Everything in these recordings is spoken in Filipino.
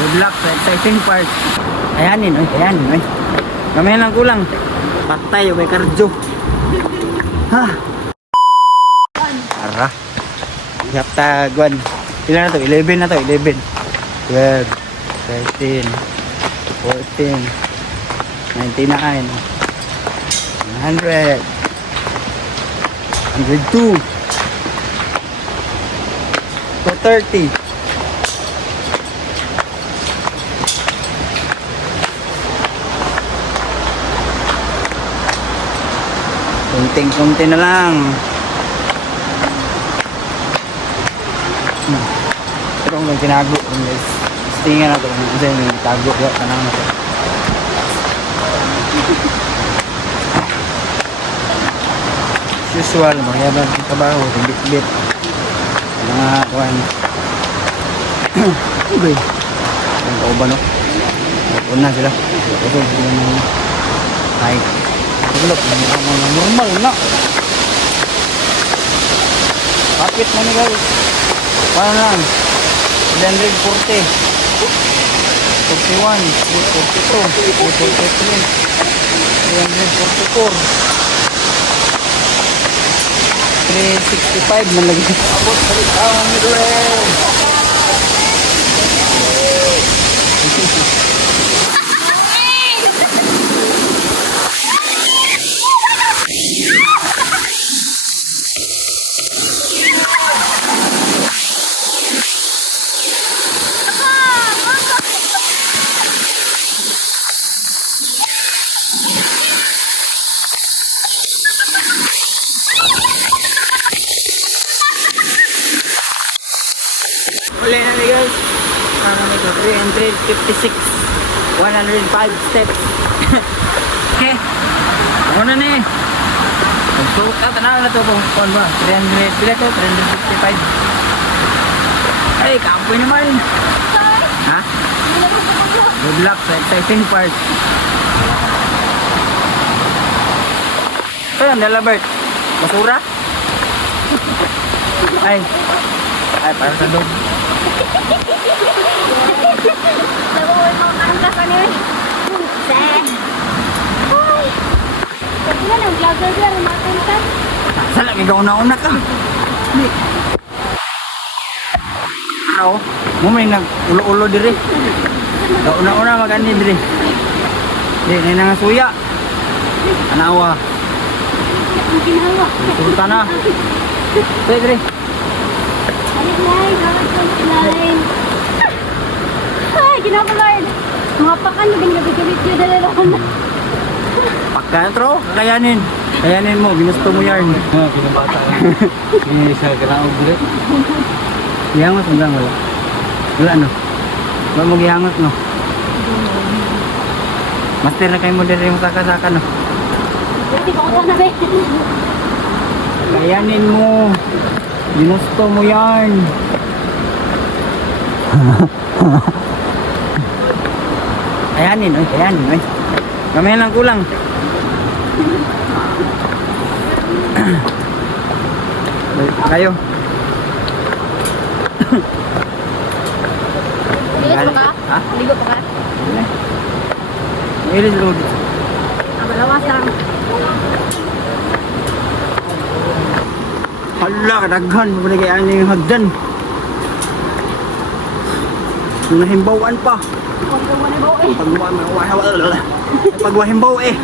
Good luck sa exciting part. Ayanin, oy, ayanin, oy. Kamay lang kulang. Patay, may kardio. Ha? Ara. Yapta, Gwan. Ilan na to? 11 na to, 11. 12, 13, 14, 99, 100, 102, 230. Kunting-kunti na lang. Pero kung may tinago, guys, tingnan na ito kung may tago ya, tanang na ito. As usual, magyabag yung trabaho, bit-bit mga kuhan. Okay, ang kauban, no? Una sila. Ito yung hike. Tulog, normal na. Kapit mo ni guys. Paano lang? 140, 41, 42, 43, 344, 365 man lagi. Abot balik ang Miguel. Uli na ni guys. Ano nito? 356, 105 steps. Okay. Ako na ni. Magsurok na. Tanaw na ito kung ba? 300, pila ito? 355. Ay, kampoy naman. Ha? Good luck sa exciting part. Ito yung Delabert. Basura? Ay, para sa dog. Nabuhay mo ang ka pa niya. Sad. Ay. Sabi nga ng vlogger ka, rumatun ka. Sala, may gauna-una ka. Ano? Mo may nag-ulo-ulo diri. Gauna-una mag-ani diri. Di, na nga suya. Anawa. Ang ginawa. Sulta na. Pwede diri. Alay, gawin ko alay. Ay, ginawa Lord. Mga pakan, naging-gabit yun na lang na. Pagkatro, kayanin. Kayanin mo, ginusto mo yarn. Pinabata yan. Hindi siya kailangan ulit. Gihangot mo lang, wala. Wala, no? Wala mo gihangot, no? Master na kayo mo diri mo saka-saka, no? Hindi ko ko na ba? Kayanin mo. Ginusto mo yarn. Kayanin, oy, kayanin, oy. Kamay lang kulang. Kayo. Ligo pa ka? Ha? Ligo pa ka? Ilis road. Abalawas lang. Hala, kadaghan. Muna kaya yung hagdan. Nahimbawan pa. Pagwahimbaw eh.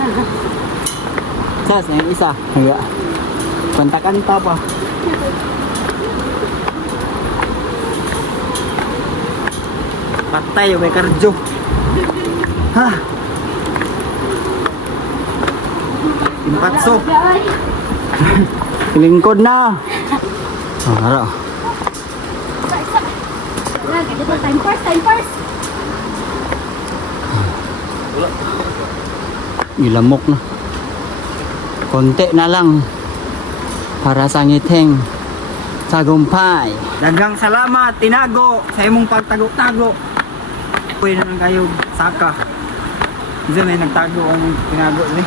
Sas, yung isa. Hanga. Kanta-kanta pa. Patay, may kardio. Ha? Impatso. Lingkod na. Hara. Time first, time first. Ilamok na. Konti na lang para sa ngitheng tagumpay. Daghang salamat, Tinago, sa imong pagtago-tago. Pwede na lang kayo saka. Diyan may nagtago ang Tinago ni.